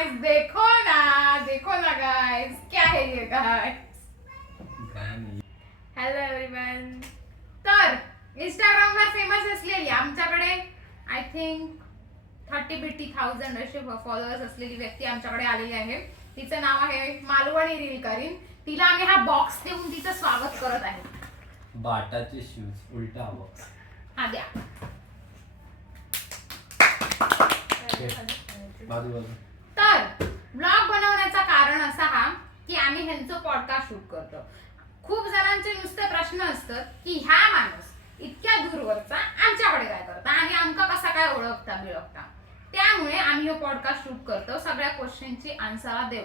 देखो ना गाइस, क्या है ये गाइस. Hello everyone. तर इंस्टाग्रामवर फेमस असलेली आमच्याकडे आय थिंक 30,000 असे फॉलोअर्स असलेली व्यक्ती आमच्याकडे आलेली आहे. तिचं नाव आहे मालवणी रील करीन. तिला आम्ही हा बॉक्स देऊन तिचं स्वागत करत आहे. बाटाचे शूज उलटा बॉक्स. हा द्या. तर ब्लॉग बनवण्याचं कारण असा हा की आम्ही ह्यांचं पॉडकास्ट शूट करतो. खूप जणांचे नुसते प्रश्न असतात की ह्या माणूस इतक्या दूरवरचा आमच्याकडे काय करता आणि आमका कसा काय ओळखता. त्यामुळे आम्ही हे पॉडकास्ट शूट करतो. सगळ्या क्वेश्चनची आन्सर देऊ.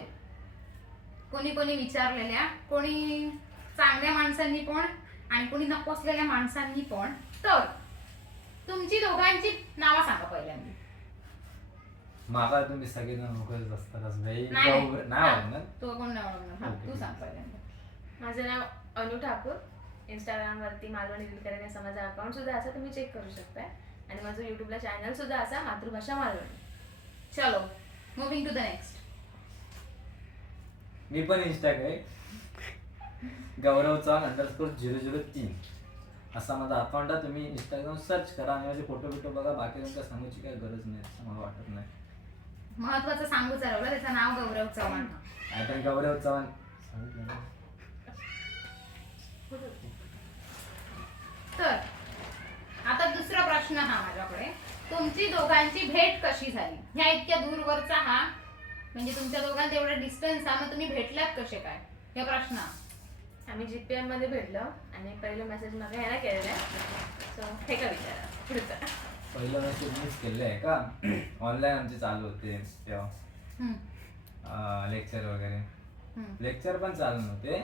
कोणी विचारलेल्या, कोणी चांगल्या माणसांनी पण आणि कोणी नको असलेल्या माणसांनी पण. तर तुमची दोघांची नावं सांगा पहिल्यांदा. मागा तुम्ही सगळेजण नोकरीच असतात नाही. तो कोण नाही ओळखणार. तू सांग पहिल्यांदा. माझं नाव अनु ठाकूर. इंस्टाग्रामवरती मालवणी रील करीन असं माझा अकाउंट सुद्धा असा, तुम्ही चेक करू शकताय. आणि माझं युट्यूबला चॅनल सुद्धा असा, मातृभाषा मालवणी. चलो मुव्हिंग टू द नेक्स्ट. मी पण इंस्टाग आहे, गौरव चव्हाण _003 असा माझा अकाउंट आहे. तुम्ही इंस्टाग्राम सर्च करा आणि माझे फोटो बिटो बघा. बाकी तुमच्या सांगूची काही गरज नाही असं मला वाटत नाही. महत्वाचं सांगू चालवलं, त्याचं नाव गौरव चव्हाण. आता गौरव चव्हाण सांगितलं ना. तर आता दुसरा प्रश्न हा माझ्याकडे. तुमची दोघांची भेट कशी झाली? ह्या इतक्या दूरवरचा हा म्हणजे तुमच्या दोघांत एवढा डिस्टन्स हा, मग तुम्ही भेटलात कसे काय हे प्रश्न. आम्ही जीपीएम मध्ये भेटलो आणि पहिलं मेसेज मला ह्याला केलेला आहे. सो हे का विचारा पुढचं. पहिलं मेसेज मीच केलं आहे का. ऑनलाईन आमचे चालू होते तेव्हा लेक्चर वगैरे. लेक्चर पण चालू नव्हते.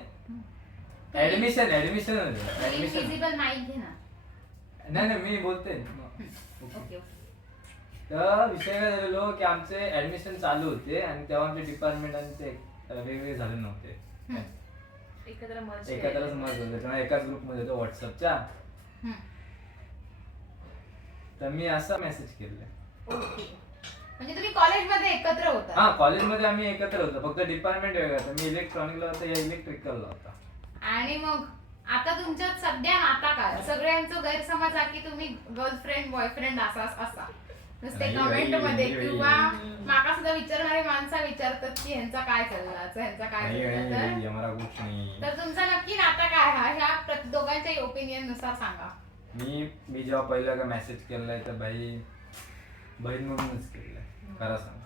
ऍडमिशन होते. विजिबल माईक घे ना. नाही मी बोलते. ओके. तर विषय काय झालेलो की आमचे ऍडमिशन चालू होते आणि तेव्हा आमचे डिपार्टमेंट आणि ते वेगवेगळे झाले नव्हते. एकत्रच मर्ज होते तेव्हा एकाच ग्रुप मध्ये होतो व्हॉट्सअपच्या. तर मी असा मेसेज केलाय. म्हणजे तुम्ही कॉलेजमध्ये एकत्र होता? हा, कॉलेजमध्ये आम्ही एकत्र होतो, फक्त डिपार्टमेंट वेगळं होतं. मी इलेक्ट्रॉनिकला होतो, या इलेक्ट्रिकलला होता. आणि मग आता तुमच्यात सध्या नाता काय? सगळ्यांचं गैरसमज आहे की तुम्ही गर्लफ्रेंड बॉयफ्रेंड असा नुसते कमेंट मध्ये किंवा माका सुद्धा विचारणारी माणसं विचारतात की ह्यांचा काय चालला, ह्यांचा काय चालला. तर तुमचा नक्की नाता काय हा, ह्या दोघांच्या ओपिनियन नुसार सांगा. मी जेव्हा पहिला का मेसेज केलाय तर बहीण म्हणूनच केलाय, खरं सांग.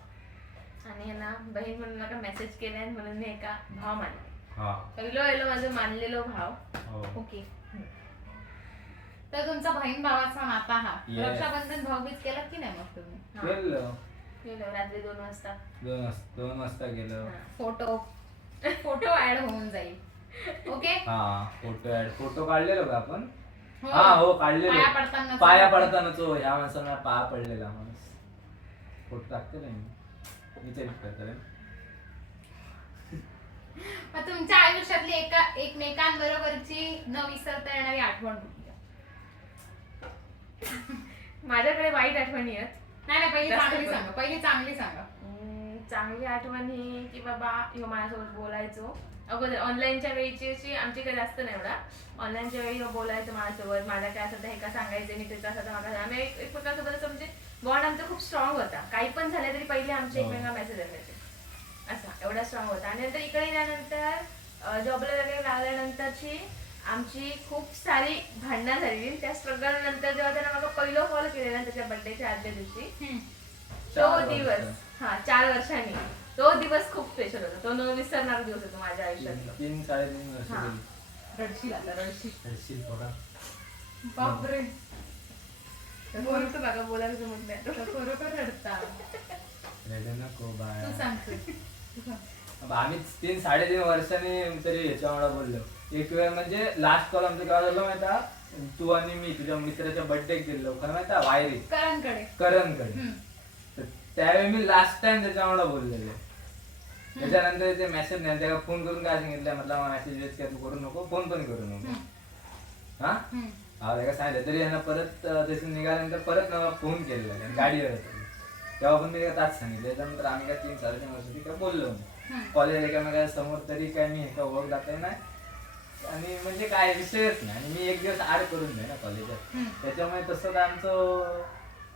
आणि ह्याला बहीण म्हणून नका मेसेज केलाय म्हणून मी एका भाव मानले. पहिलं माझं मानलेलो भाव. ओके. तर तुमचा बहीण भावाचा नाता हा रक्षाबंधन भाऊबीज केलं की नाही? मग तुम्ही केलं रात्री 2 वाजता. 2 वाजता गेलं. फोटो ऍड होऊन जाईल. ओके. फोटो काढलेलो का आपण? हो काढलेलो. पाया पडताना तो ह्या माणसाला पाया पडलेला माणूस फोटो टाकते नाही मी चेक करते. मग तुमच्या आयुष्यातली एकमेकांबरोबरची न विसरता येणारी आठवण कुठली? माझ्याकडे वाईट आठवणी आहेत. नाही पहिली चांगली सांगा. चांगली आठवण ही की बाबा ह्यो माझ्यासोबत बोलायचो. अगोदर ऑनलाईनच्या वेळीची आमची काही जास्त नाही एवढा. ऑनलाईनच्या वेळी बोलायचं माझ्यासोबत, माझ्या काय असं हे का सांगायचं, मी त्याचा असं माझा आम्ही एकमेकांसोबत असं म्हणजे बॉन्ड आमचा खूप स्ट्रॉंग होता. काही पण झालं तरी पहिले आमचे एकमेकांना मेसेज असायचे असा एवढा स्ट्रॉंग होता. आणि नंतर इकडे गेल्यानंतर जॉबला वगैरे लागल्यानंतरची आमची खूप सारी भांडणं झालेली. त्या स्ट्रगल नंतर जेव्हा त्यानं मला पहिलं कॉल केलेला त्याच्या बर्थडेच्या आदल्या दिवशी, तो दिवस 4 वर्षांनी तो दिवस खूप स्पेशल होता. तो न विसरणारा दिवस होता माझ्या आयुष्यातला. 3-3.5 वर्ष रडशील थोडा. बापरे. बोलतो बघा, बोलायला जमत नाही. खरोखर रडता. नको बाय. तू सांगते. आम्ही 3-3.5 वर्षांनी तरी ह्याच्यामुळे बोललो. एक वेळ म्हणजे लास्ट कॉल आमचं काय झालं माहिती, तू आणि मी तुझ्या मित्राच्या बर्थडे गेलो खरं माहिती वायरी करणकडे. त्यावेळी मी लास्ट टाइम त्याच्यामुळे बोललेलो. त्याच्यानंतर ते मेसेज नाही, त्याला फोन करून काय सांगितलं, म्हटलं मेसेज तू करू नको, फोन पण करू नको. त्याला सांगितलं तरी यांना परत त्याचं निघाल्यानंतर परत फोन केलेला गाडीवर. तेव्हा पण मी त्याच सांगितलं. त्याच्यानंतर आम्ही काय 3-3.5 वर्ष काय बोललो हम्म. कॉलेज एकामेका समोर तरी काय मी एका ओळख जाता नाही आणि म्हणजे काय विषयच नाही. आणि मी एक दिवस आड करून दे ना कॉलेजात, हम्म. त्याच्यामुळे तसं काय आमचं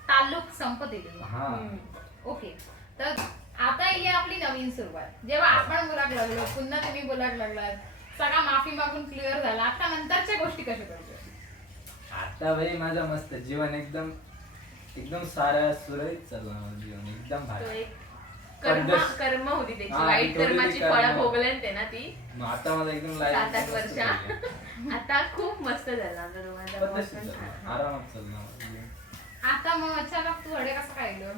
ताल्लुक संपत येईल. हा ओके, तर आता ही आपली नवीन सुरुवात. जेव्हा आपण बोलायला लागलो, पुन्हा तुम्ही बोलायला लागलात, सगळा माफी मागून क्लिअर झाला, आता नंतरच्या गोष्टी कशा करतो? आता भाई माझं मस्त जीवन एकदम एकदम साऱ्या सुरळीत चाललं माझं जीवन एकदम तो भारी. एक कर्म होती त्याची, हा, वाईट थोडी ती कर्माची कर्म. फळं भोगल्यान ते ना ती मग आता मला एकदम life 7-8 मस्त वर्ष चाललंय. आता खूप मस्त झालं आमचं दोघांचं पद्धतशीर पण चाललंय, छान. आरामात चाललं माझं जीवन. आता मग अचानक तू हडे कसं खायलं?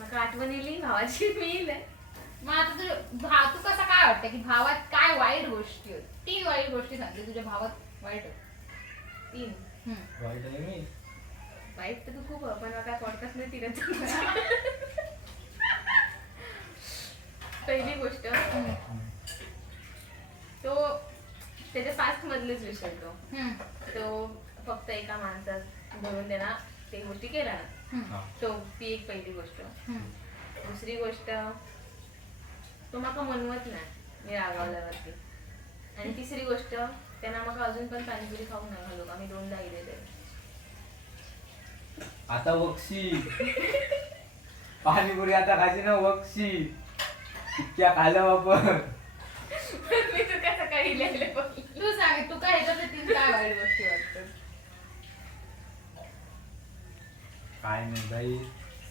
मला आठवण येईल भावाची मी येईल. मग आता तू कसं काय वाटतं की भावात काय वाईट गोष्टी होत? 3 वाईट गोष्टी सांगते तुझ्या भावात वाईट होत. 3 वाईट आहे मी वाईट तर तू खूप आहे, पण आता पॉडकास्ट नाही तिला. पहिली गोष्ट तो त्याच्या पास्ट मधलेच विषय तो फक्त एका माणसात धरून देणार ते गोष्टी केल्या ना, तो ती एक पहिली गोष्ट. दुसरी गोष्ट तो माका मनवत नाही मी रागावल्यावरती. आणि तिसरी गोष्ट त्यांना मग अजून पण पाणीपुरी खाऊ नाही घालू, आम्ही 2दा गेले. आता वक्षी पाणीपुरी आता खायची ना वक्षी इतक्या खाल्लं वापर. मी तू कसं काही लिहिले तू सांग, तू काय ह्याच्यात 3 काय वाईट गोष्टी वाटतात? काय नाही भाई,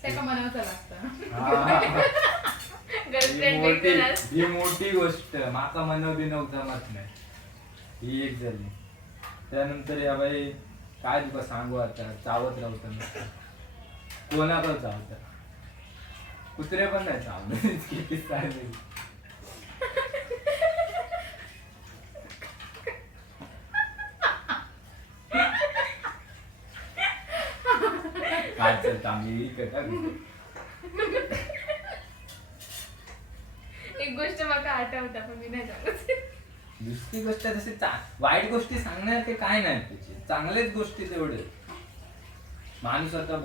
ते का म्हणावं लागतं. हा. गर्लफ्रेंड ही भेटूनच ही मोठी गोष्ट माका मनव बिनव जमत नाही, ही एक झाली. त्यानंतर या बाई काय तुका सांगू आता, चावत राहतं कोणाकडे चावत, कुत्रे पण नाही चावत. किती चालले काय चलता आम्ही कटा. एक गोष्ट मला आठवता पण मी नाही सांगत. दुसरी गोष्ट तशी वाईट गोष्टी सांगण्यात ते काय नाही, त्याची चांगल्याच गोष्टी तेवढे. माणूस आता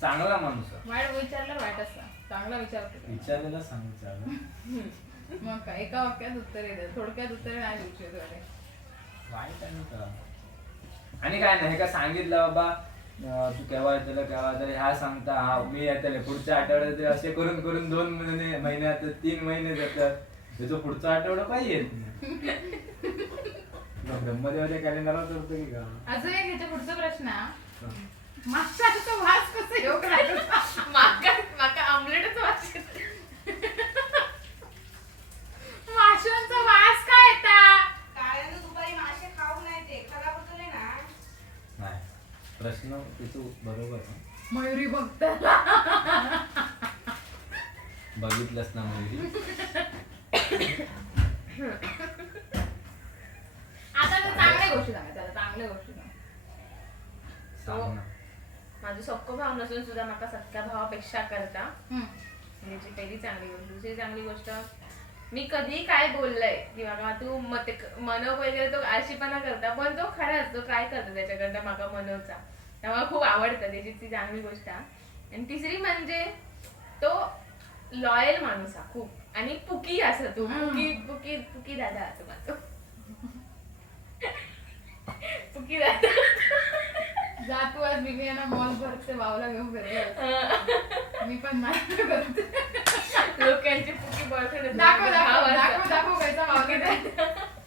चांगला माणूस आहे. वाईट विचारलं वाईट असता, चांगला विचार कर. विचारायला सांगितलं मग काय एका वाक्यात उत्तर येते, थोडक्यात उत्तर नाही विचारत वाटे. वाईट आहे का. आणि काय नाही का सांगितलं बाबा तू केव्हा येतलं केव्हा तर ह्या सांगता हा मी येतले पुढच्या आठवड्यात ते असे करून करून 2 महिन्यात 3 महिने जातात. त्याचा पुढचा आठवडा पाहिजे येत नाही. ब्रह्मदेवाच्या कॅलेंडरला करतो की का. अजून एक ह्याच्या पुढचा प्रश्न मागचा वास कसं योग लागला? माका आमलेटच वाटत. माशांचा वास काय येता? कारण दुपारी मासे खाऊ नाही ते खराब होतले ना. नाही प्रश्न तिथं बरोबर आहे. मयुरी बघत बघितलंस ना मयुरी. आता तर चांगल्या गोष्टी सांगा, त्याला चांगल्या गोष्टी सांगा. सांग ना. माझं सक्को भाव नसून सुद्धा माका सख्या भावापेक्षा करता हम्म. म्हणजे पहिली चांगली गोष्ट. दुसरी चांगली गोष्ट मी कधी काय बोललंय किंवा का तू मनव वगैरे तो आळशीपणा करता पण तो खराच तो ट्राय करतो त्याच्याकडनं माका मनवचा. त्यामुळे खूप आवडतं त्याची ती चांगली गोष्ट. आणि तिसरी म्हणजे तो लॉयल माणूस हा खूप आणि पुकी असं तू पुकी पुकी पुकी दादा असं माझं. पुकी दादा जा तू आज विवेना मॉल भरते वावला घेऊन फिरले. मी पण नाही करते. लोकांची पुकी बॉयफ्रेंड दाखव दाखव दाखव दाखव कैसा वावला.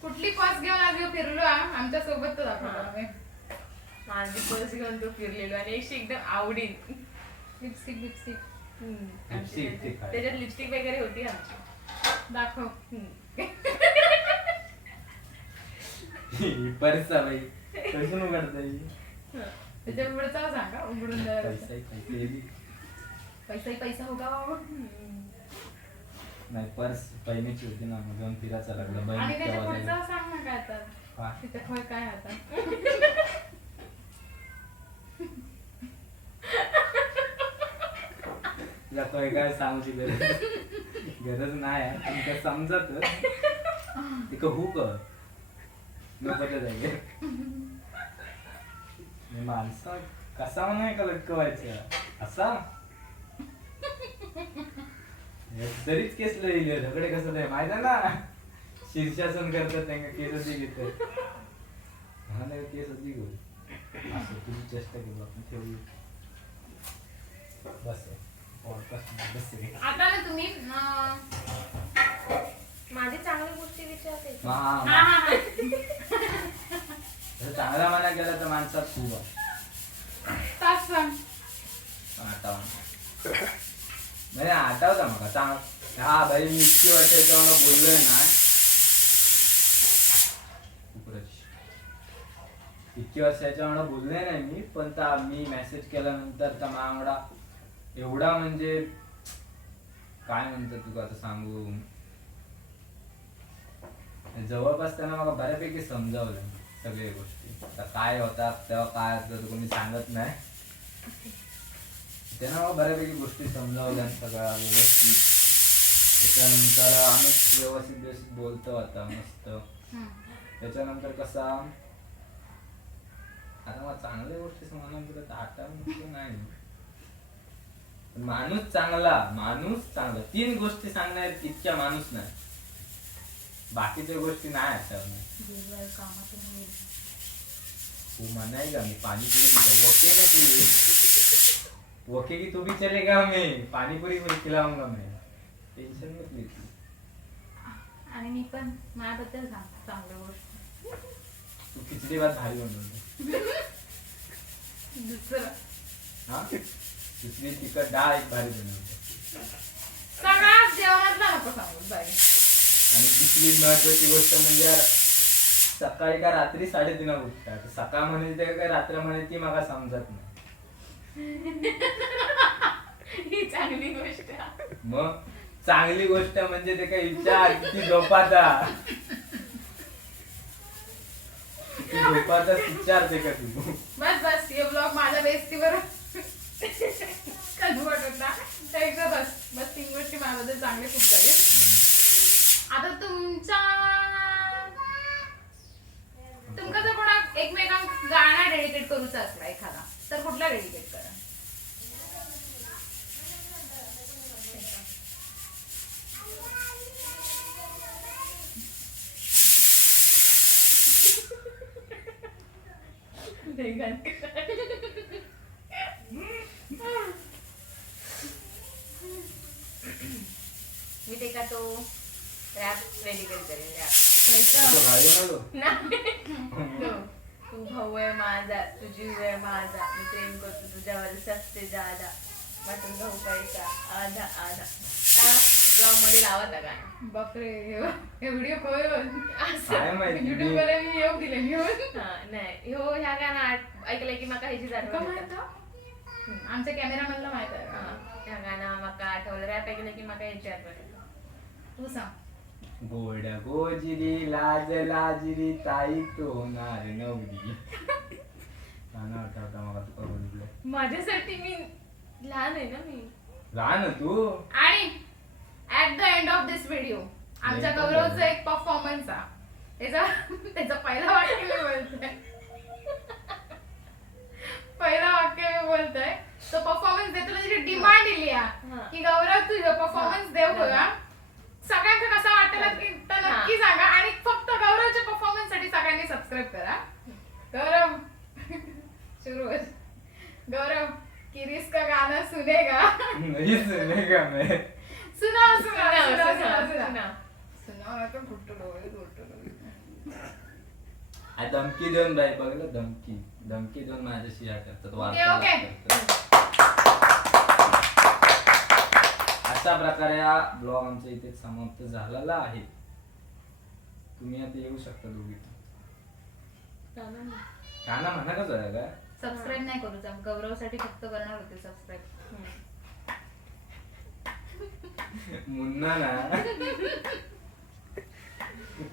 कुठली पर्स घेऊन आज घेऊन फिरलो आमच्या सोबत तर दाखव आम्ही. माझी पर्स घेऊन तो फिरलेलो आणि अशी एकदम आवडीन लिपस्टिक बिपस्टिक लिपस्टिक त्याच्यात लिपस्टिक वगैरे होती आमची. दाखव. परसा बाई कसून उघडता त्याच्या पुढचा सांगा उघडून द्यायला. पैसा ही पैसा होगा बाबा. नाही पर्स पहिलीची होती ना मग घेऊन फिरायचं लागलं. आणि त्याच्या बहीण पुढचा सांग ना काय आता काय? तिथे खोय काय आता. तुला काय सांगूची गरज नाही तुमच्या समजत तिक हू कर नको जागे. माणसं कसा नाही का लटकवायचं असा तरीच केस लिहिले झगडे कसं नाही माहित आहे ना शीर्षासन करतात त्यांना केस घेतात हा नाही केस घेऊ असं तुझी चेष्टा करू आपण ठेवू बस पॉडकास्ट बस रे. आता ना तुम्ही माझी चांगली गोष्टी विचारते हा, हा हा. हा हा जर चांगला मना केला तर माणसात खूप आहे. तास सांग. आठवण नाही आठवता मग चांग हा भाई मी इतकी वर्षाच्या मला बोललोय ना इतकी वर्षाच्या मला बोललोय नाही मी पण मी मेसेज केल्यानंतर त्या मावडा एवढा म्हणजे काय म्हणतात तुका आता सांगू जवळपास त्यांना मला बऱ्यापैकी समजावलं सगळ्या गोष्टी आता काय होतात तेव्हा काय असतं कोणी सांगत नाही त्यांना मला बऱ्यापैकी गोष्टी समजावल्या सगळ्या व्यवस्थित त्याच्यानंतर आम्ही व्यवस्थित बोलतो आता मस्त त्याच्यानंतर कसा आता मला चांगल्या गोष्टी सांगण्यानंतर आठवण नाही पण माणूस चांगला 3 गोष्टी सांगणार इतक्या माणूस नाही बाकीच्या गोष्टी नाही आठवणार तू म्हणाय का मी पाणीपुरी वके ना तू वके की तू भी चलेगा मैं पाणीपुरी खिलाऊंगा मैं टेन्शन मत घेतली आणि मी पण माझ्याबद्दल सांग चांगल्या गोष्ट तू खिचडी भात भारी बनवतो दुसरं हा दुसरी तिखट डाळ एक भारी बनवतो सगळ्यात जेवणातला नको सांगू बाई. आणि दुसरी महत्वाची गोष्ट म्हणजे यार सकाळी का रात्री 3:30 उठतात सकाळ म्हणायची काय रात्र म्हणायची मला समजत नाही ही चांगली गोष्ट आहे. मग चांगली गोष्ट म्हणजे ते काय विचार किती झोपाता विचारते का तू बस हे ब्लॉग माझ्या बेस्टीवर कन्वर्ट होता त्यापेक्षा बस 3 गोष्टी माझ्याबद्दल चांगले खूप झाले. आता तुमका जर कोणा एकमेकांक गाणं डेडिकेट करूचा असला एखादा तर कुठला डेडिकेट करा? मी ते का तो रॅप डेडिकेट करेन तू भाऊ आहे माझा तुझी आहे माझा मी प्रेम करतो तुझ्यावर सस्ते जादा वाटून भाऊ पैसा आधा आधा ब्लॉग मध्ये लावत गाणं. बापरे हे व्हिडिओ करून काय माहिती युट्यूब वर मी योग दिले मी नाही हो ह्या गाणं ऐकलंय की माका ह्याची जाणवत आमच्या कॅमेरामॅनला माहित आहे. ह्या गाणं माका आठवलं रॅप ऐकलं की माका ह्याची आठवण येतं. तू सांग. गोड गोजिरी लाज लाजरी ताई तो होणार नवरी गाणं आठवता मला तू करून माझ्यासाठी मी लहान आहे ना मी लहान तू आणि at the end of this video आमच्या गौरवचा एक परफॉर्मन्स त्याचा पहिला वाक्य मी बोलतोय तो परफॉर्मन्स देतो त्याची डिमांड दिली की गौरव तुझं परफॉर्मन्स देव बघा सगळ्यांना कसा वाटेल की तर नक्की सांगा आणि फक्त गौरवच्या परफॉर्मन्स साठी सगळ्यांनी सबस्क्राईब करा. गौरव सुरू गौरव किरीस का गाना सुनेगा नहीं सुनेगा मैं सुनाओ धमकी देऊन बाई बघलं धमकी देऊन माझ्याशी या करतात ओके. अशा प्रकारे हा ब्लॉग आमचा इथे समाप्त झालेला आहे. तुम्ही आता येऊ शकता दोघी गाणं म्हणा का जरा काय सबस्क्राईब नाही करू गौरवसाठी फक्त करणार होते सबस्क्राईब. मुन्ना ना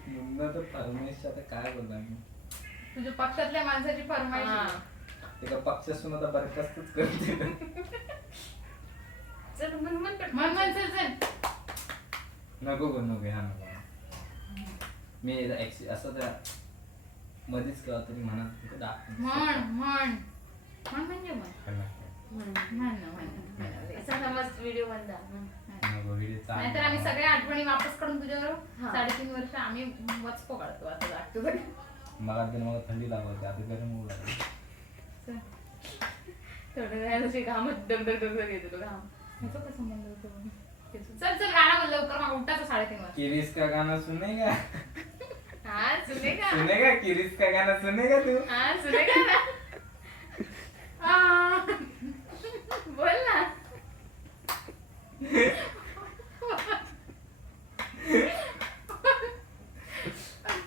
मुन्ना तर फरमाईश आता काय बोलला मी तुझ्या पक्षातल्या माणसाची फरमाईश आहे. एका पक्षासून आता बरखास्तच करते चल मन चल नको हा नको मी असं त्या मध्येच केव्हा तरी म्हणत म्हण म्हणजे म्हण असं समज व्हिडिओ बंद नको, video चालू नाहीतर आम्ही आहे. सगळ्या आठवणी वापस काढून तुझ्यावर हा. 3.5 वर्ष आम्ही वचपो काढतो आता जागतो मला थंडी लागते आता गरम होऊ लागली. थोडं वेळानं घामत दगदग दगदग येतो तो घाम. ह्याचा काय संबंध होतो? चल चल गाणं बोल लवकर, मग उठायचं 3:30 वाजता. किरीस का गाना सुनेगा? हा सुनेगा सुनेगा किरीस का गाना सुनेगा तू? हा सुनेगा ना आ. बोल ना.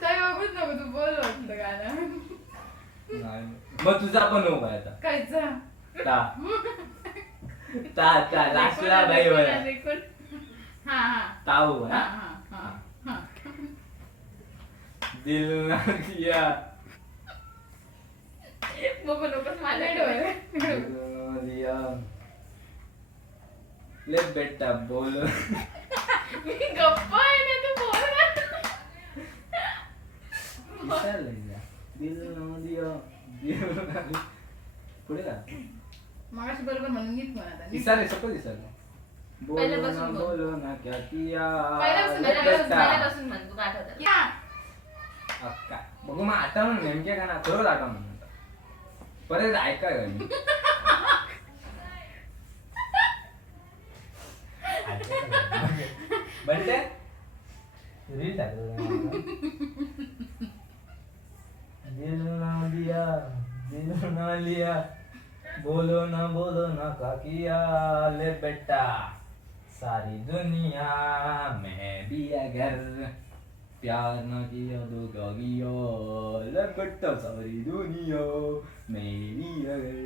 काय बघूच नको तू बोल वाटलं गाणं. नाही. मग तुझा पण हो काय आता? कायचं? ता ता लास्टला बाई वया देखून. हा हा ताऊ हा हा हा हा हा. दिल ना किया बघू नकोस माझ्या लय डोळे. डोळे. दिल ना दिया ले बेटा बोल मी गप्प आहे ना तू बोल ना. विसरलं या. दिल ना दिया दिल ना दिया. पुढे का मगाशी बरोबर म्हणून नीट म्हण आता. नीट. विसरले सगळं विसरलं बोलो ना पहिल्यापासून बोल. बोलो ना क्या किया पहिल्यापासून, ले बेटा. पहिल्यापासून म्हण तू आठवत. या. अक्का बघू मग आठवण नेमके का ना खरंच आठवण परत ऐका का मी बनते रील दिल ना दिया दिल ना लिया बोलो ना का किया ले बेटा सारी दुनिया में भी अगर प्यार न किया तो क्या किया ले बेटा सारी दुनिया में भी अगर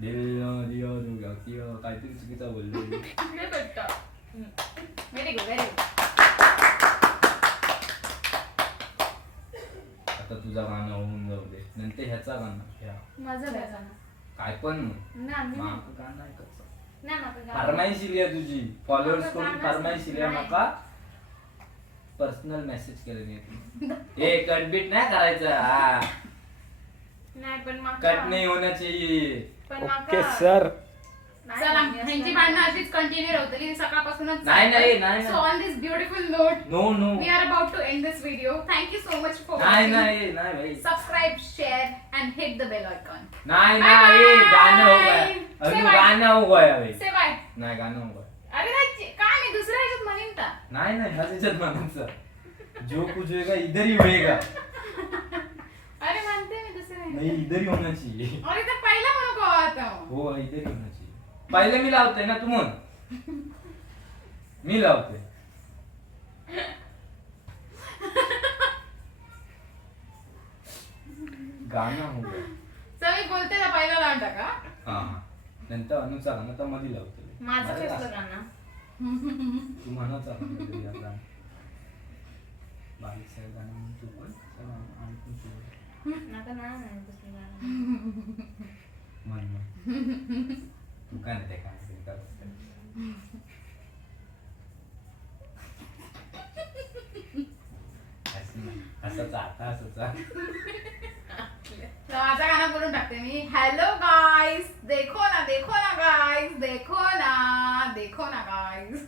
दिल न दिया तो क्या किया काहीतरी चुकीचा बोललो नाही भेटतं. Very good very good. आता तुझा गाणं होऊन जाऊ दे नंतर ह्याचा गाणं ह्या माझं काय झालं? काय पण ना मी नाही. माका गाणं ऐकायचं नाही माका गाणं. फरमाईश इली तुझी फॉलोअर्स माका कडून गाणंच फरमाईश इली नाही. माका पर्सनल मेसेज केले ए कटबीट नाही करायचं हा नाही पण माका कट नाही होना चाहिए पण माका सर नाही, चला मी असं ह्यांची नाही. भांडणं अशीच कंटिन्यू राहतली सकाळपासूनच. नाही. So on this beautiful note no no we are about to end this video. Thank you so much for नाही watching. नाही भाई Subscribe, share and hit the bell icon. नाही Bye नाही bye. गाणं हो गया Say अजून bye. गाणं हो गया भाई Say bye. नाही गाणं हो गया अरे नाही काय मी दुसऱ्या ह्याच्यात म्हणेन का? नाही ह्याच याच्यात म्हणायचं जो कुछ होएगा इधर ही होएगा अरे म्हणते मी दुसऱ्या नहीं ह्याच्यात. इधर ही होना चाहिए अरे तर पहिला म्हणू का आता? हो इधर ही होना चाहिए पहिले मी लावतोय ना तू म्हण मी लावतोय गाणं हो गया चल मी बोलते ना पहिला लावून टाका. हा नंतर अनुचा गाणं तर मध्ये लावतोय माझं बरं कसलं का? गाणं? तू म्हणाचा आता बारीक साहेब गाणं म्हणून तू पण चला, आम्ही पण सुरू. नाका नाही नाही कसलं गाणं. म्हण तू काय नाही ते काय नाही ते करत. असंच आता असंच तर माझं गाणं बोलून टाकते मी. हॅलो गाईज, देखो ना गाईज, देखो ना गाईज.